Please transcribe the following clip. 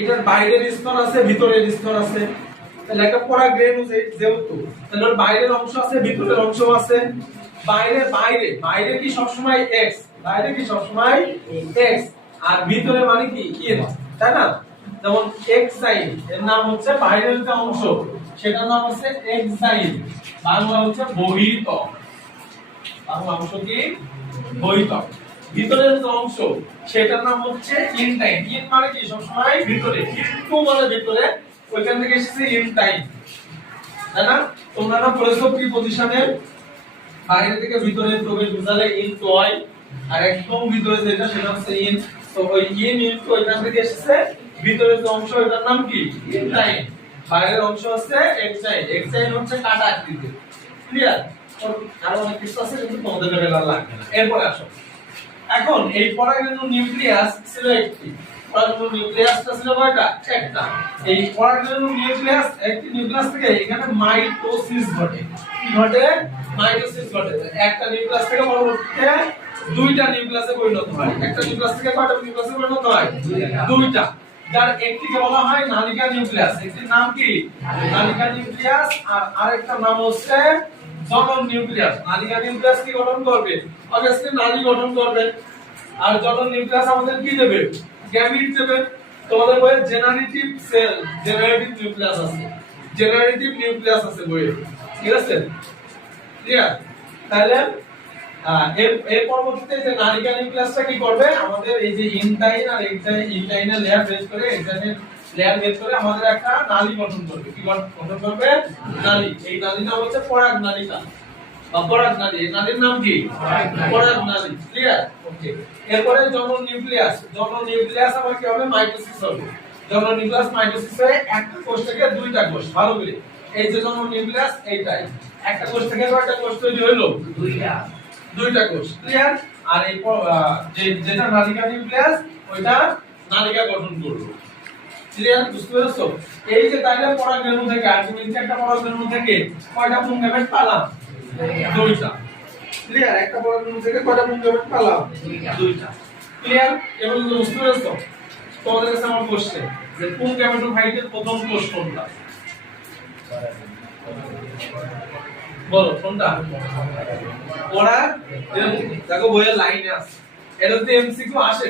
এটার বাইরের স্তর আছে, ভিতরের স্তর আছে। তাহলে একটা পরাগরেণু যেহেতু, তাহলে ওর বাইরের অংশ আছে, ভিতরের অংশ আছে। বাইরে বাইরে বাইরে কি সবসময় x, বাইরে কি সবসময় x, আর ভিতরে মানে কি in, তাই না? যেমন এক্সাইন এর নাম হচ্ছে বাইরের যে অংশ, সেটার নাম হচ্ছে এক্সাইন, বাংলা হচ্ছে বহির্ত্বক। বাংলা অংশ কি বহির্ত্বক। ভিতরের যে অংশ সেটার নাম হচ্ছে ইনটাইন। ইন মানে কি সবসময় ভিতরে, ইনটু মানে ভিতরে, ওইখান থেকে এসেছে ইনটাইন, তাই না? তোমরা না পড়েছো প্রিপজিশনের বাইরে থেকে ভিতরে প্রবেশ বোঝালে ইনটু হয়, আর একদম ভিতরে যেটা সেটা হচ্ছে ইন। তো ওই ইন ইনটু ওইখান থেকে এসেছে, ভিতরের যে অংশ এটার নাম কি ইনটাইন, বাইরের অংশ হচ্ছে এক্সাইন। এক্সাইন হচ্ছে কাটা আকৃতি। ক্লিয়ার? আরো অনেক কিছু আছে কিন্তু তোমাদের বেলা লাগবে না। এরপরে আসো, এখন এই পরাগরেণু নিউক্লিয়াস ছিল একটি, পরাগরেণু নিউক্লিয়াসটা ছিল কয়টা? একটা। এই পরাগরেণু নিউক্লিয়াস, একটি নিউক্লিয়াস থেকে এখানে মাইটোসিস ঘটে। কি ঘটে? মাইটোসিস ঘটে। একটা নিউক্লিয়াস থেকে পরবর্তীতে দুইটা নিউক্লিয়াসে পরিণত হয়। একটা নিউক্লিয়াস থেকে কয়টা নিউক্লিয়াসে পরিণত হয়? দুইটা। যার একটিকে বলা হয় নালিকা নিউক্লিয়াস। একটির নাম কি? নালিকা নিউক্লিয়াস। আর আরেকটা নাম হচ্ছে জনন নিউক্লিয়াস। নালিকা নিউক্লিয়াস কি গঠন করবে? অবভিয়াসলি নালী গঠন করবে। আর জনন নিউক্লিয়াস আমাদের কি দেবে? গ্যামিট দেবে। তোমাদের বইয়ে জেনারেটিভ সেল, জেনারেটিভ নিউক্লিয়াস আছে, জেনারেটিভ নিউক্লিয়াস আছে বইয়ে। ঠিক আছে? ক্লিয়ার? তাহলে এর পরবর্তীতে যে নালিকা নিউক্লিয়াসটা কি করবে? আমাদের এই যে ইনটাইন আর ইনটাইনের লেয়ার বেস করে, এক্সাইনের লেয়ার বেস করে আমাদের একটা নালী গঠন করবে। কি গঠন করবে? নালী। এই নালীটা হচ্ছে পরাগ নালিকা বা পরাগ নালী। এই নালীর নাম কি? পরাগ নালী। ক্লিয়ার? ওকে। এরপরে জনন নিউক্লিয়াস। জনন নিউক্লিয়াস আবার কি হবে? মাইটোসিস হবে। জনন নিউক্লিয়াস মাইটোসিস হয়ে একটা কোষ থেকে দুইটা কোষ। ভালো করে এই যে জনন নিউক্লিয়াস, এইটাই একটা কোষ থেকে কয়টা কোষ তৈরি হলো? দুইটা কোষ। ক্লিয়ার? আর এই যেটা নালিকা নিউক্লিয়াস, ওইটা নালিকা গঠন করলো। ক্লিয়ার? বুঝতে পেরেছো? এই যে তাইলে পরাগরেণু থেকে, আলটিমেটলি একটা পরাগরেণু থেকে কয়টা পুংগামেট পেলাম? দুইটা। ক্লিয়ার? একটা পরাগরেণু থেকে কয়টা পুংগামেট পেলাম? দুইটা। ক্লিয়ার? এবার বুঝতে পেরেছো? তোমাদের কাছে আমার কোশ্চেন যে পুংগামেটোফাইটের প্রথম কোষ কোনটা? বলো কোনটা? পরাগ। দেখো বইয়ের লাইনে আছে, এটা তো এমসিকিউ আসে।